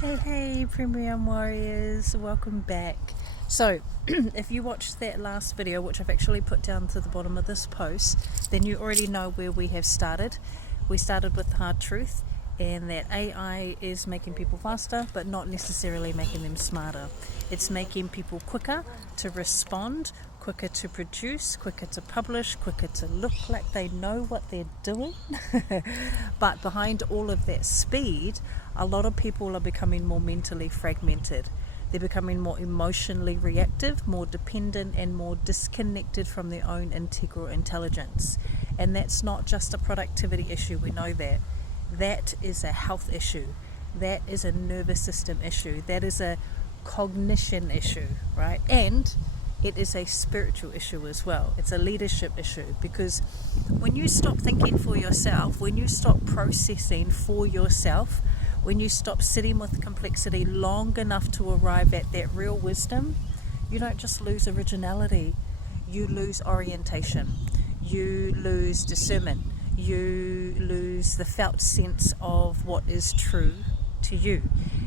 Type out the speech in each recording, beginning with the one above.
Hey, Premium Warriors, welcome back. So, if you watched that last video, which I've actually put down to the bottom of this post, then you already know where we have started. We started with the hard truth, and that AI is making people faster, but not necessarily making them smarter. It's making people quicker to respond, quicker to produce, quicker to publish, quicker to look like they know what they're doing. But behind all of that speed, a lot of people are becoming more mentally fragmented. They're becoming more emotionally reactive, more dependent, and more disconnected from their own integral intelligence. And that's not just a productivity issue, we know that. That is a health issue. That is a nervous system issue. That is a cognition issue, right? And it is a spiritual issue as well. It's a leadership issue, because when you stop thinking for yourself, when you stop processing for yourself, when you stop sitting with complexity long enough to arrive at that real wisdom, you don't just lose originality, you lose orientation, you lose discernment, you lose the felt sense of what is true to you.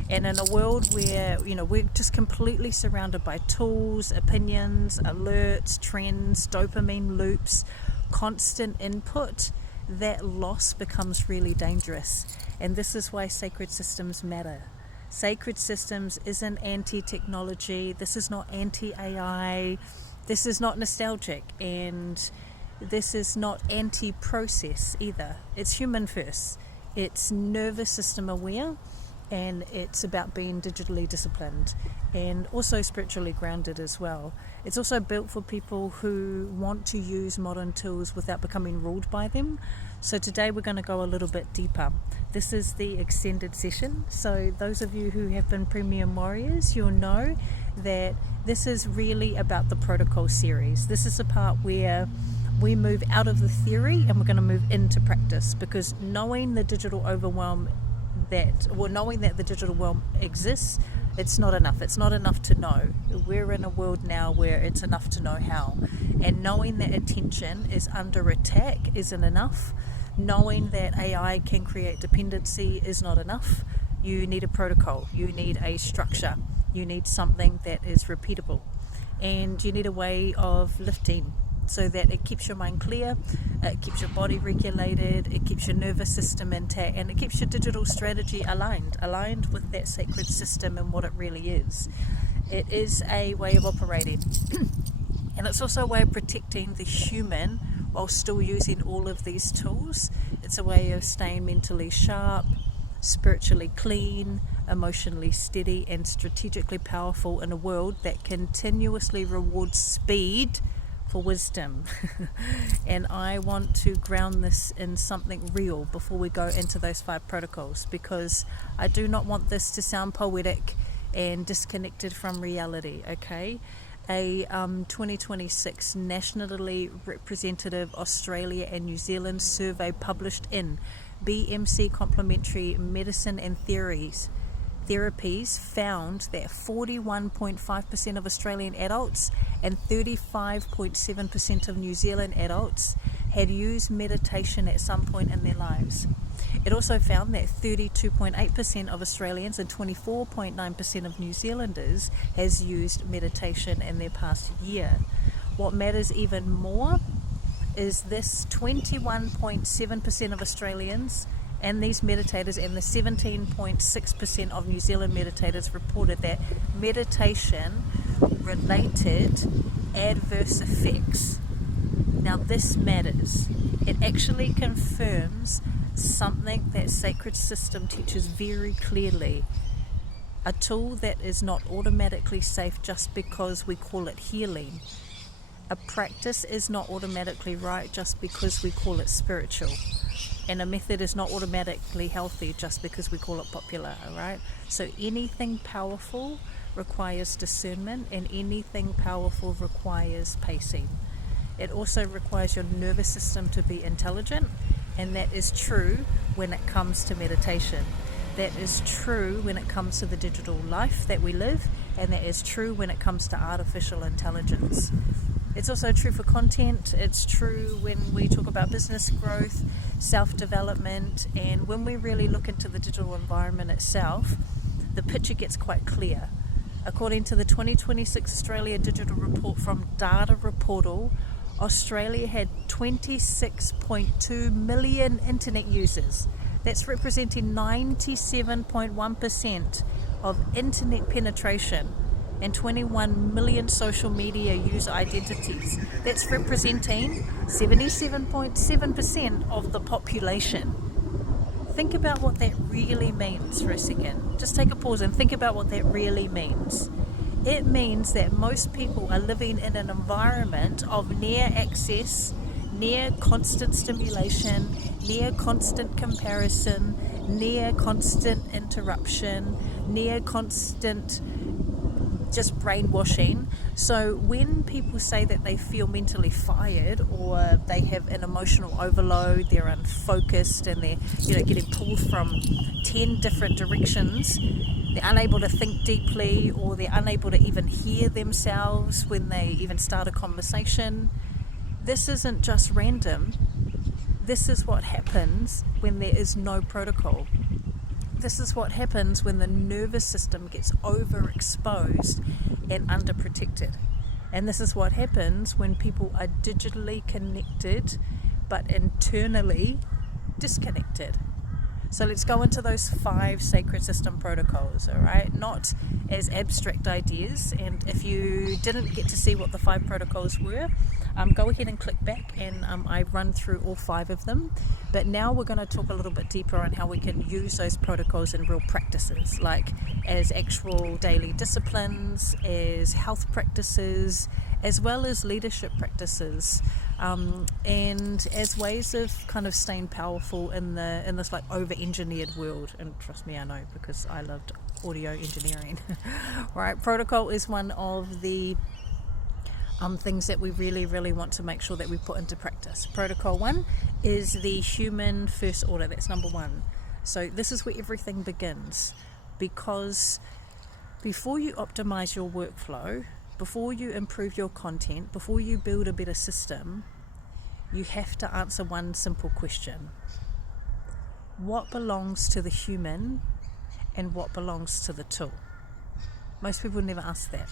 And in a world where, we're just completely surrounded by tools, opinions, alerts, trends, dopamine loops, constant input, that loss becomes really dangerous. And this is why sacred systems matter. Sacred systems isn't anti-technology. This is not anti-AI. This is not nostalgic. And this is not anti-process either. It's human first. It's nervous system aware. And it's about being digitally disciplined and also spiritually grounded as well. It's also built for people who want to use modern tools without becoming ruled by them. So today we're going to go a little bit deeper. This is the extended session. So those of you who have been Premium Warriors, you'll know that this is really about the protocol series. This is the part where we move out of the theory and we're going to move into practice, because knowing the digital overwhelm knowing that the digital realm exists, it's not enough. It's not enough to know. We're in a world now where it's enough to know how. And knowing that attention is under attack isn't enough. Knowing that AI can create dependency is not enough. You need a protocol. You need a structure. You need something that is repeatable. And you need a way of lifting, so that it keeps your mind clear, it keeps your body regulated, it keeps your nervous system intact, and it keeps your digital strategy aligned with that sacred system and what it really is. It is a way of operating. And it's also a way of protecting the human while still using all of these tools. It's a way of staying mentally sharp, spiritually clean, emotionally steady, and strategically powerful in a world that continuously rewards speed for wisdom. And I want to ground this in something real before we go into those 5 protocols, because I do not want this to sound poetic and disconnected from reality. Okay, a 2026 nationally representative Australia and New Zealand survey published in BMC Complementary Medicine and Therapies found that 41.5% of Australian adults and 35.7% of New Zealand adults had used meditation at some point in their lives. It also found that 32.8% of Australians and 24.9% of New Zealanders has used meditation in their past year. What matters even more is this: 21.7% of Australians and these meditators and the 17.6% of New Zealand meditators reported that meditation related adverse effects. Now this matters. It actually confirms something that sacred system teaches very clearly. A tool that is not automatically safe just because we call it healing. A practice is not automatically right just because we call it spiritual. And a method is not automatically healthy just because we call it popular, right? So anything powerful requires discernment, and anything powerful requires pacing. It also requires your nervous system to be intelligent, and that is true when it comes to meditation. That is true when it comes to the digital life that we live, and that is true when it comes to artificial intelligence. It's also true for content. It's true when we talk about business growth, self-development, and when we really look into the digital environment itself. the picture gets quite clear. According to the 2026 Australia Digital Report from Data Reportal, Australia had 26.2 million internet users. That's representing 97.1% of internet penetration, and 21 million social media user identities. That's representing 77.7% of the population. Think about what that really means for a second. Just take a pause and think about what that really means. It means that most people are living in an environment of near access, near constant stimulation, near constant comparison, near constant interruption, near constant just brainwashing. So when people say that they feel mentally fired, or they have an emotional overload, they're unfocused, and they're getting pulled from 10 different directions, they're unable to think deeply, or they're unable to even hear themselves when they even start a conversation. This isn't just random. This is what happens when there is no protocol. This is what happens when the nervous system gets overexposed and underprotected. And this is what happens when people are digitally connected but internally disconnected. So let's go into those 5 sacred system protocols, all right? Not as abstract ideas. And if you didn't get to see what the 5 protocols were, go ahead and click back, and I run through all 5 of them. But now we're going to talk a little bit deeper on how we can use those protocols in real practices, like as actual daily disciplines, as health practices, as well as leadership practices, and as ways of kind of staying powerful in this like over-engineered world. And trust me, I know, because I loved audio engineering. Right, protocol is one of the things that we really, really want to make sure that we put into practice. Protocol 1 is the human first order. That's number 1. So this is where everything begins, because before you optimize your workflow, before you improve your content, before you build a better system, you have to answer one simple question. What belongs to the human and what belongs to the tool? Most people never ask that.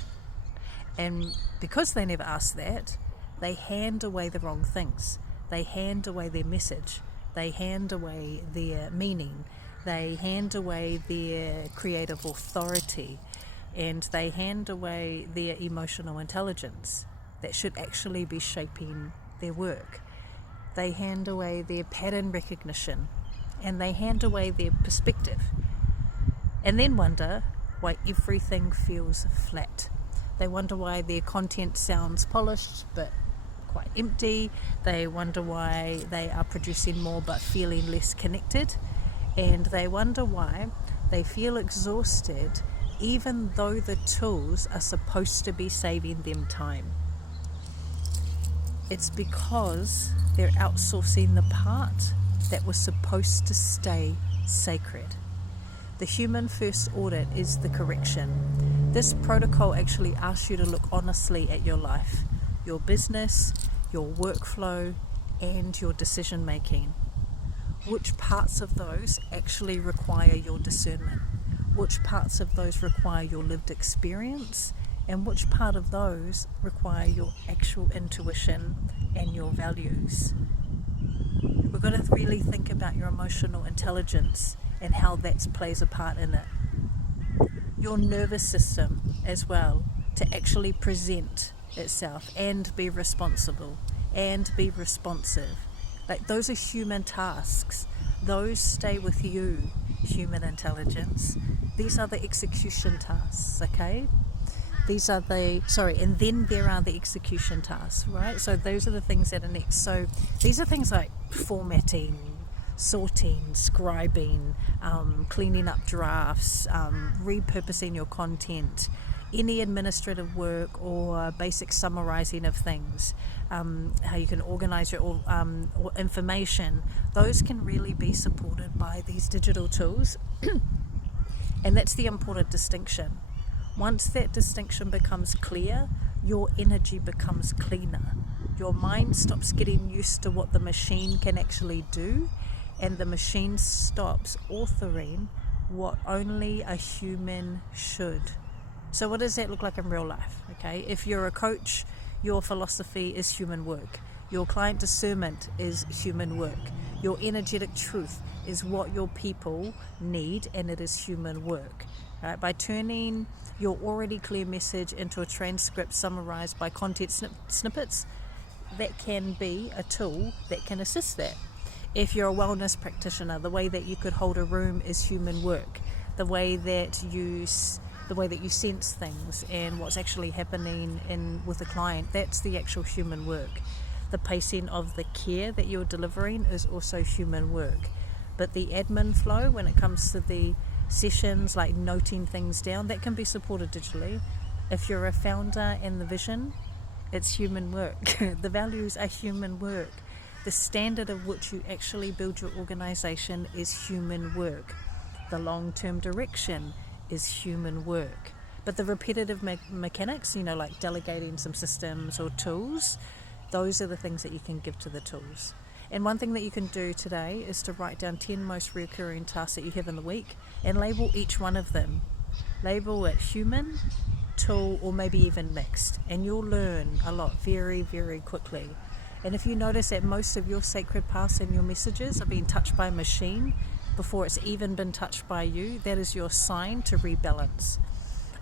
And because they never ask that, they hand away the wrong things. They hand away their message. They hand away their meaning. They hand away their creative authority. And they hand away their emotional intelligence that should actually be shaping their work. They hand away their pattern recognition, and they hand away their perspective, and then wonder why everything feels flat. They wonder why their content sounds polished but quite empty. They wonder why they are producing more but feeling less connected. And they wonder why they feel exhausted even though the tools are supposed to be saving them time. It's because they're outsourcing the part that was supposed to stay sacred. The human first audit is the correction. This protocol actually asks you to look honestly at your life, your business, your workflow, and your decision making. Which parts of those actually require your discernment? Which parts of those require your lived experience? And which part of those require your actual intuition and your values? We've got to really think about your emotional intelligence and how that plays a part in it. Your nervous system as well, to actually present itself and be responsible and be responsive. Like, those are human tasks. Those stay with you, human intelligence. These are the execution tasks, okay? And then there are the execution tasks, right? So those are the things that are next. So these are things like formatting, sorting, scribing, cleaning up drafts, repurposing your content, any administrative work or basic summarizing of things, how you can organize your information. Those can really be supported by these digital tools. And that's the important distinction. Once that distinction becomes clear, your energy becomes cleaner. Your mind stops getting used to what the machine can actually do, and the machine stops authoring what only a human should. So what does that look like in real life? Okay, if you're a coach, your philosophy is human work. Your client discernment is human work. Your energetic truth is what your people need, and it is human work. Right? By turning your already clear message into a transcript summarized by content snippets, that can be a tool that can assist that. If you're a wellness practitioner, the way that you could hold a room is human work. The way that you sense things and what's actually happening with the client, that's the actual human work. The pacing of the care that you're delivering is also human work. But the admin flow, when it comes to the sessions, like noting things down, that can be supported digitally. If you're a founder and the vision, it's human work. The values are human work. The standard of which you actually build your organization is human work. The long-term direction is human work. But the repetitive mechanics, like delegating some systems or tools, those are the things that you can give to the tools. And one thing that you can do today is to write down 10 most recurring tasks that you have in the week and label each one of them. Label it human, tool, or maybe even mixed. And you'll learn a lot very, very quickly. And if you notice that most of your sacred paths and your messages are being touched by a machine before it's even been touched by you, that is your sign to rebalance.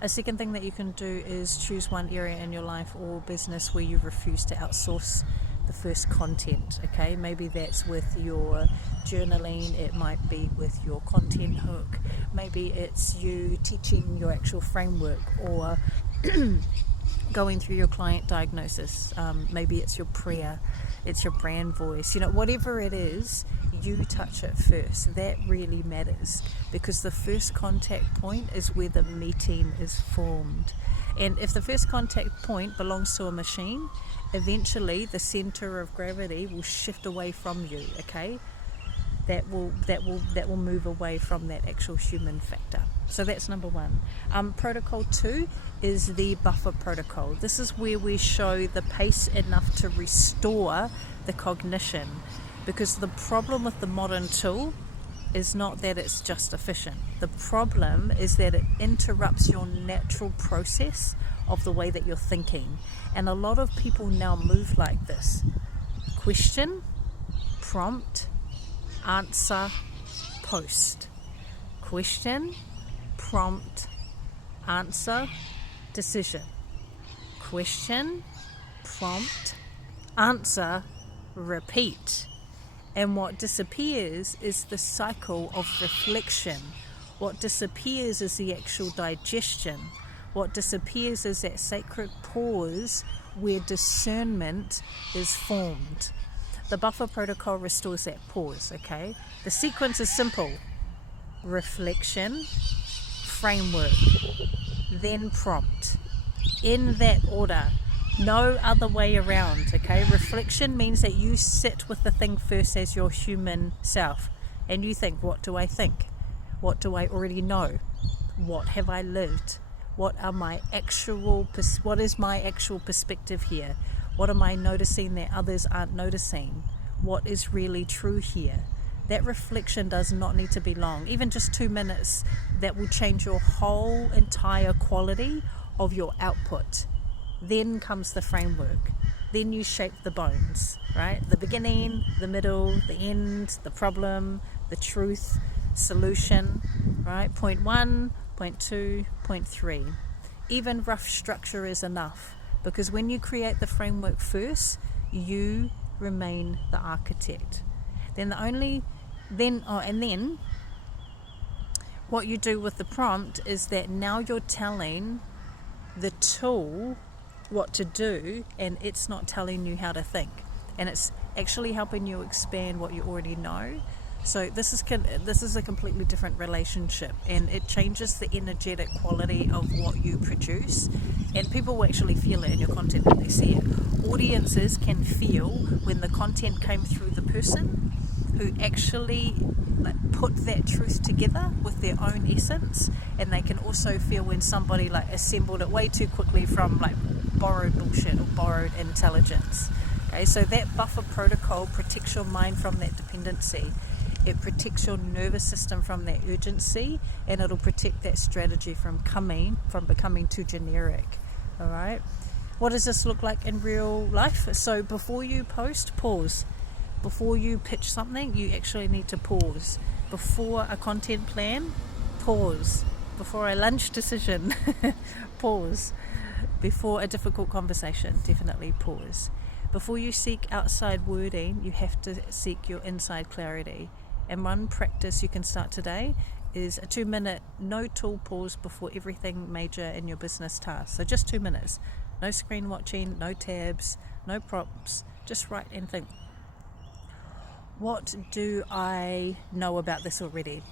A second thing that you can do is choose one area in your life or business where you refuse to outsource the first content. Okay, maybe that's with your journaling, it might be with your content hook, maybe it's you teaching your actual framework or going through your client diagnosis, maybe it's your prayer, it's your brand voice, whatever it is, you touch it first. That really matters, because the first contact point is where the meeting is formed. And if the first contact point belongs to a machine, eventually the center of gravity will shift away from you. Okay, that will move away from that actual human factor. So that's number one. Protocol 2 is the buffer protocol. This is where we show the pace enough to restore the cognition, because the problem with the modern tool is not that it's just efficient. The problem is that it interrupts your natural process of the way that you're thinking. And a lot of people now move like this: question, prompt, answer, post. Question, prompt, answer, decision. Question, prompt, answer, repeat. And what disappears is the cycle of reflection. What disappears is the actual digestion. What disappears is that sacred pause where discernment is formed. The buffer protocol restores that pause, okay? The sequence is simple: reflection, framework, then prompt. In that order. No other way around, okay? Reflection means that you sit with the thing first as your human self, and you think, what do I think? What do I already know? What have I lived? What is my actual perspective here? What am I noticing that others aren't noticing? What is really true here? That reflection does not need to be long. Even just 2 minutes, that will change your whole entire quality of your output. Then comes the framework. Then you shape the bones, right? The beginning, the middle, the end, the problem, the truth, solution, right? Point 1, point 2, point 3. Even rough structure is enough, because when you create the framework first, you remain the architect. Then what you do with the prompt is that now you're telling the tool what to do, and it's not telling you how to think, and it's actually helping you expand what you already know. So this is a completely different relationship, and it changes the energetic quality of what you produce, and people will actually feel it in your content when they see it. Audiences can feel when the content came through the person who actually put that truth together with their own essence, and they can also feel when somebody assembled it way too quickly from borrowed bullshit or borrowed intelligence. Okay, so that buffer protocol protects your mind from that dependency. It protects your nervous system from that urgency, and it'll protect that strategy from becoming too generic. All right. What does this look like in real life? So before you post, pause. Before you pitch something, you actually need to pause. Before a content plan, pause. Before a lunch decision, pause. Before a difficult conversation, definitely pause. Before you seek outside wording, you have to seek your inside clarity. And one practice you can start today is a 2-minute no tool pause before everything major in your business task. So just 2 minutes. No screen watching, no tabs, no prompts. Just write and think. What do I know about this already?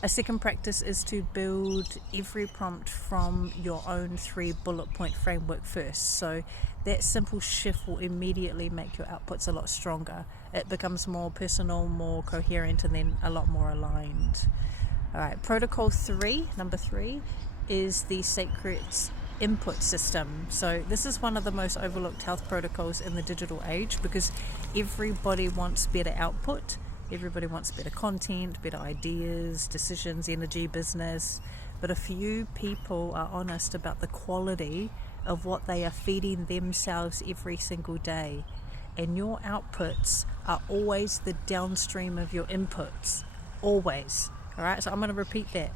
A second practice is to build every prompt from your own 3 bullet point framework first. So that simple shift will immediately make your outputs a lot stronger. It becomes more personal, more coherent, and then a lot more aligned. All right, protocol 3, number 3, is the sacred input system. So this is one of the most overlooked health protocols in the digital age because everybody wants better output. Everybody wants better content, better ideas, decisions, energy, business. But a few people are honest about the quality of what they are feeding themselves every single day. And your outputs are always the downstream of your inputs. Always. All right, so I'm going to repeat that.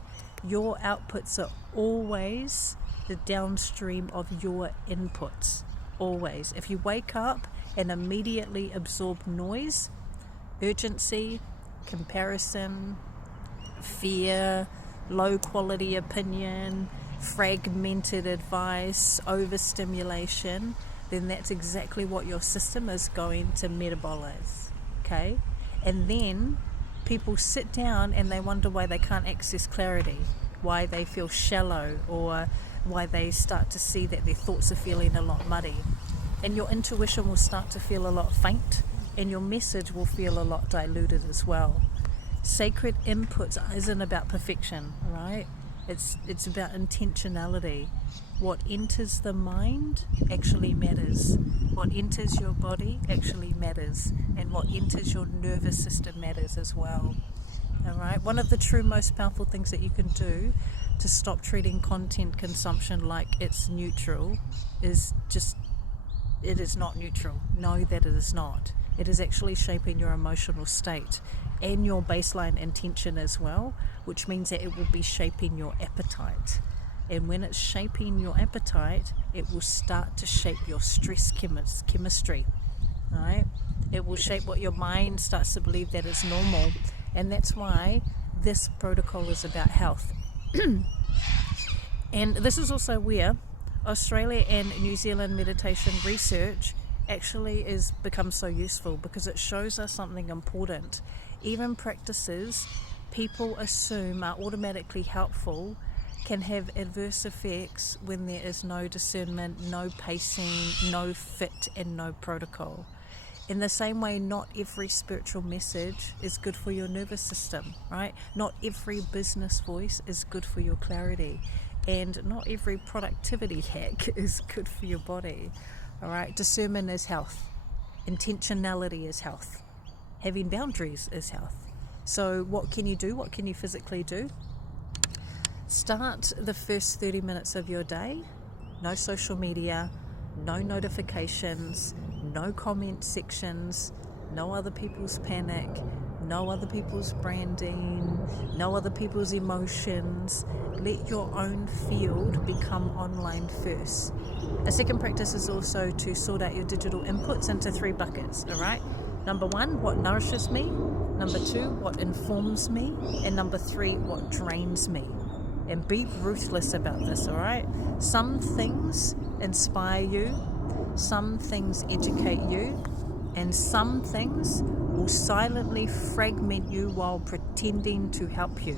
Your outputs are always the downstream of your inputs. Always. If you wake up and immediately absorb noise, urgency, comparison, fear, low quality opinion, fragmented advice, overstimulation, then that's exactly what your system is going to metabolize. Okay? And then people sit down and they wonder why they can't access clarity, why they feel shallow, or why they start to see that their thoughts are feeling a lot muddy. And your intuition will start to feel a lot faint, and your message will feel a lot diluted as well. Sacred inputs isn't about perfection, right? It's about intentionality. What enters the mind actually matters. What enters your body actually matters. And what enters your nervous system matters as well. All right? One of the true most powerful things that you can do to stop treating content consumption like it's neutral is just, it is not neutral. Know that it is not. It is actually shaping your emotional state and your baseline intention as well, which means that it will be shaping your appetite. And when it's shaping your appetite, it will start to shape your stress chemistry. Right? It will shape what your mind starts to believe that is normal. And that's why this protocol is about health. And this is also where Australia and New Zealand meditation research actually is becomes so useful, because it shows us something important. Even practices people assume are automatically helpful can have adverse effects when there is no discernment, no pacing, no fit, and no protocol. In the same way, not every spiritual message is good for your nervous system, right? Not every business voice is good for your clarity, and not every productivity hack is good for your body. All right, discernment is health. Intentionality is health. Having boundaries is health. So what can you do? What can you physically do? Start the first 30 minutes of your day. No social media, no notifications, no comment sections, no other people's panic, no other people's branding, no other people's emotions. Let your own field become online first. A second practice is also to sort out your digital inputs into 3 buckets, all right? Number 1, what nourishes me. Number 2, what informs me. And number 3, what drains me. And be ruthless about this, all right? Some things inspire you, some things educate you, and some things will silently fragment you while pretending to help you.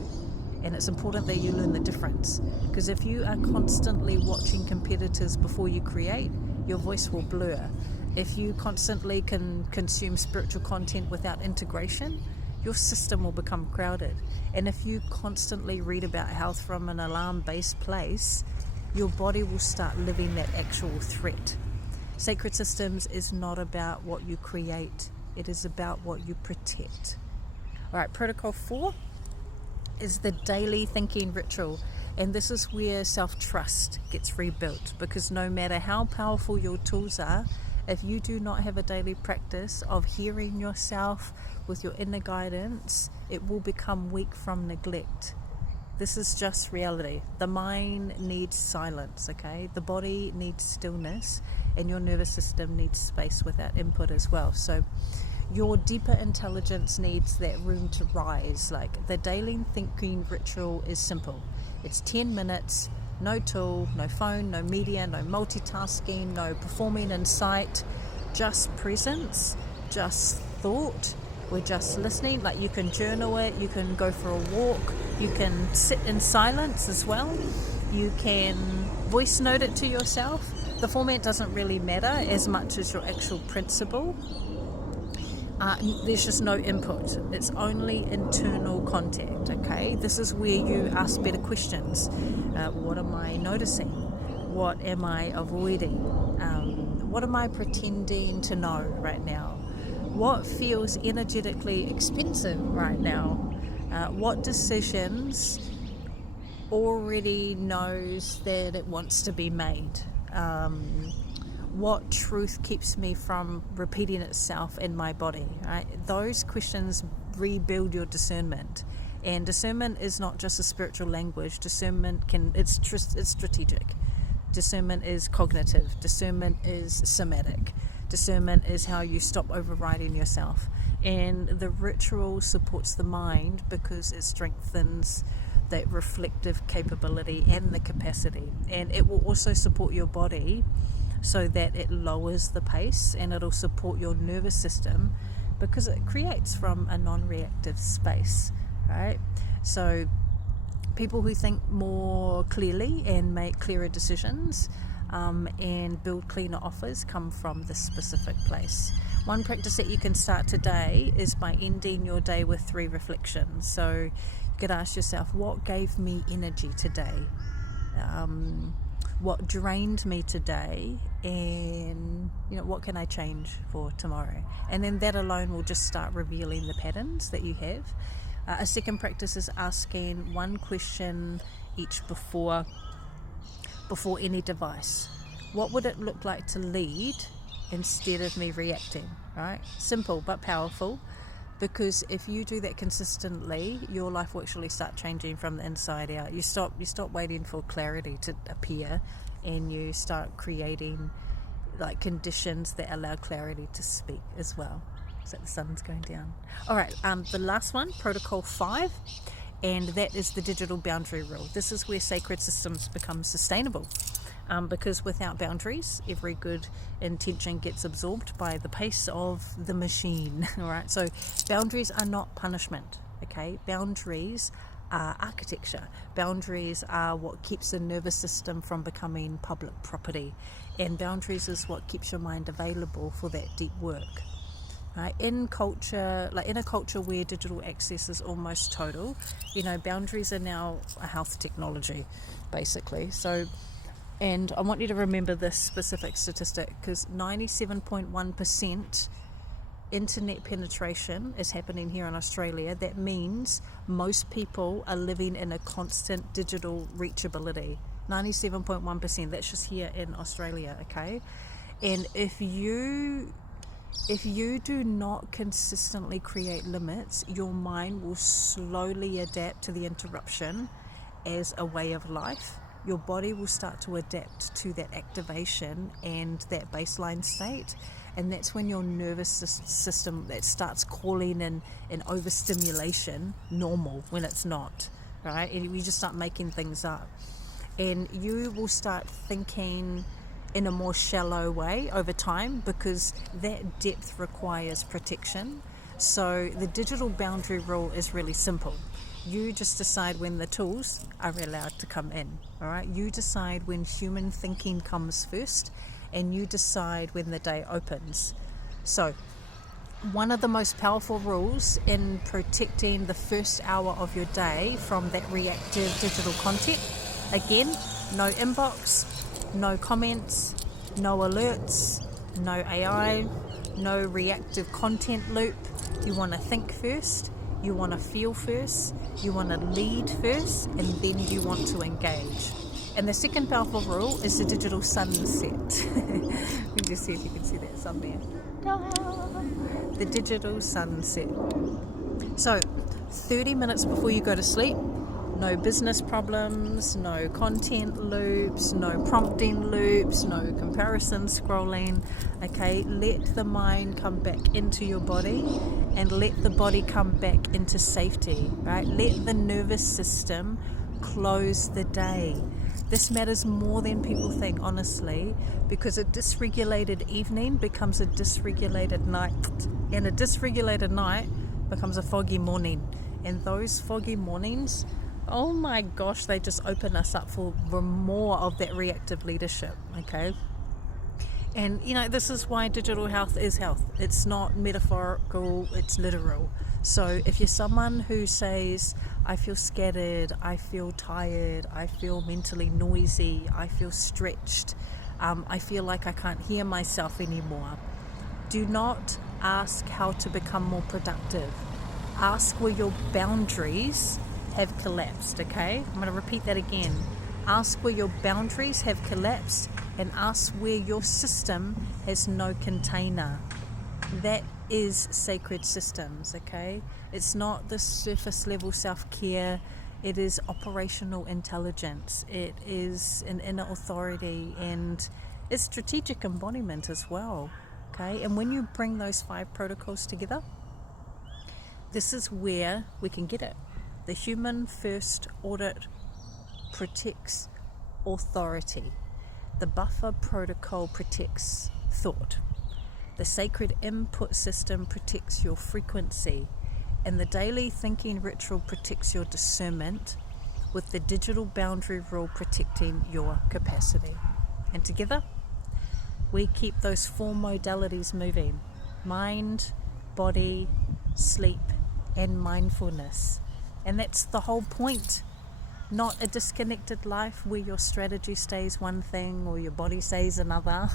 And it's important that you learn the difference, because if you are constantly watching competitors before you create, your voice will blur. If you constantly can consume spiritual content without integration, your system will become crowded. And if you constantly read about health from an alarm-based place, your body will start living that actual threat. Sacred systems is not about what you create, it is about what you protect. Right, protocol 4 is the daily thinking ritual, and this is where self-trust gets rebuilt, because no matter how powerful your tools are, if you do not have a daily practice of hearing yourself with your inner guidance, it will become weak from neglect. This is just reality. The mind needs silence, okay? The body needs stillness, and your nervous system needs space without input as well. So your deeper intelligence needs that room to rise. Like, the daily thinking ritual is simple. It's 10 minutes, no tool, no phone, no media, no multitasking, no performing in sight, just presence, just thought. We're just listening. Like, you can journal it, you can go for a walk, you can sit in silence as well, you can voice note it to yourself. The format doesn't really matter as much as your actual principle. There's just no input. It's only internal contact, okay? This is where you ask better questions. What am I noticing? What am I avoiding? What am I pretending to know right now? What feels energetically expensive right now? What decisions already knows that it wants to be made? What truth keeps me from repeating itself in my body, right? Those questions rebuild your discernment. And discernment is not just a spiritual language. Discernment it's strategic. Discernment is cognitive. Discernment is somatic. Discernment is how you stop overriding yourself. And the ritual supports the mind because it strengthens that reflective capability and the capacity. And it will also support your body so that it lowers the pace, and it'll support your nervous system because it creates from a non-reactive space, right? So people who think more clearly and make clearer decisions and build cleaner offers come from this specific place. One practice that you can start today is by ending your day with 3 reflections. So you could ask yourself, what gave me energy today? What drained me today? And what can I change for tomorrow? And then that alone will just start revealing the patterns that you have. A second practice is asking one question each before any device. What would it look like to lead instead of me reacting, right? Simple but powerful, because if you do that consistently, your life will actually start changing from the inside out. You stop waiting for clarity to appear, and you start creating like conditions that allow clarity to speak as well. So the sun's going down. All right, the last one, protocol 5, and that is the digital boundary rule. This is where sacred systems become sustainable, because without boundaries, every good intention gets absorbed by the pace of the machine. All right, so boundaries are not punishment, okay? Boundaries are architecture. Boundaries are what keeps the nervous system from becoming public property, and boundaries is what keeps your mind available for that deep work. In a culture where digital access is almost total, boundaries are now a health technology, basically. So, and I want you to remember this specific statistic, because 97.1% internet penetration is happening here in Australia. That means most people are living in a constant digital reachability. 97.1%, that's just here in Australia, okay? And if you do not consistently create limits, your mind will slowly adapt to the interruption as a way of life. Your body will start to adapt to that activation and that baseline state, and that's when your nervous system that starts calling in overstimulation normal when it's not, right? And you just start making things up, and you will start thinking in a more shallow way over time, because that depth requires protection. So the digital boundary rule is really simple. You just decide when the tools are allowed to come in, all right? You decide when human thinking comes first, and you decide when the day opens. So one of the most powerful rules in protecting the first hour of your day from that reactive digital content, again, no inbox, no comments, no alerts, no AI, no reactive content loop. You want to think first, You want to feel first, you want to lead first, and then you want to engage. And the second powerful rule is the digital sunset. Let me just see if you can see that sun there. The digital sunset. So 30 minutes before you go to sleep, no business problems, no content loops, no prompting loops, no comparison scrolling. Okay, let the mind come back into your body and let the body come back into safety, right? Let the nervous system close the day. This matters more than people think, honestly, because a dysregulated evening becomes a dysregulated night, and a dysregulated night becomes a foggy morning. And those foggy mornings, oh my gosh, they just open us up for more of that reactive leadership, okay? And this is why digital health is health. It's not metaphorical, it's literal. So if you're someone who says, I feel scattered, I feel tired, I feel mentally noisy, I feel stretched, I feel like I can't hear myself anymore, do not ask how to become more productive. Ask where your boundaries have collapsed, okay? I'm going to repeat that again. Ask where your boundaries have collapsed, and ask where your system has no container. That is sacred systems, okay? It's not the surface level self-care. It is operational intelligence. It is an inner authority, and it's strategic embodiment as well, okay? And when you bring those 5 protocols together, this is where we can get it. The human first audit protects authority. The buffer protocol protects thought. The sacred input system protects your frequency. And the daily thinking ritual protects your discernment, with the digital boundary rule protecting your capacity. And together, we keep those 4 modalities moving: mind, body, sleep, and mindfulness. And that's the whole point. Not a disconnected life where your strategy stays one thing or your body stays another.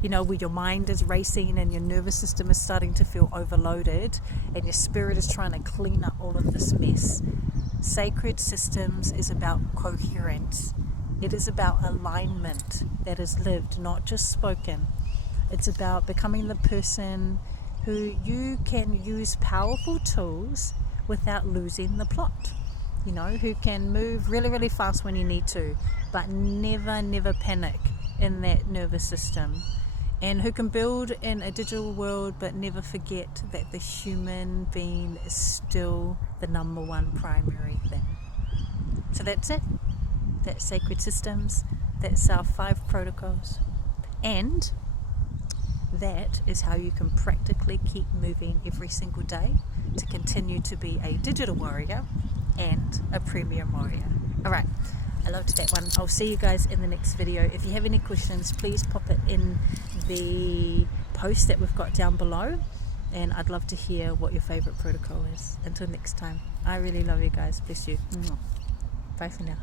Where your mind is racing and your nervous system is starting to feel overloaded and your spirit is trying to clean up all of this mess. Sacred systems is about coherence. It is about alignment that is lived, not just spoken. It's about becoming the person who you can use powerful tools without losing the plot. Who can move really, really fast when you need to, but never panic in that nervous system. And who can build in a digital world, but never forget that the human being is still the number one primary thing. So that's it. That's sacred systems. That's our 5 protocols. And that is how you can practically keep moving every single day to continue to be a digital warrior and a premium warrior. Alright, I loved that one. I'll see you guys in the next video. If you have any questions, please pop it in the post that we've got down below, and I'd love to hear what your favorite protocol is. Until next time, I really love you guys. Bless you. Bye for now.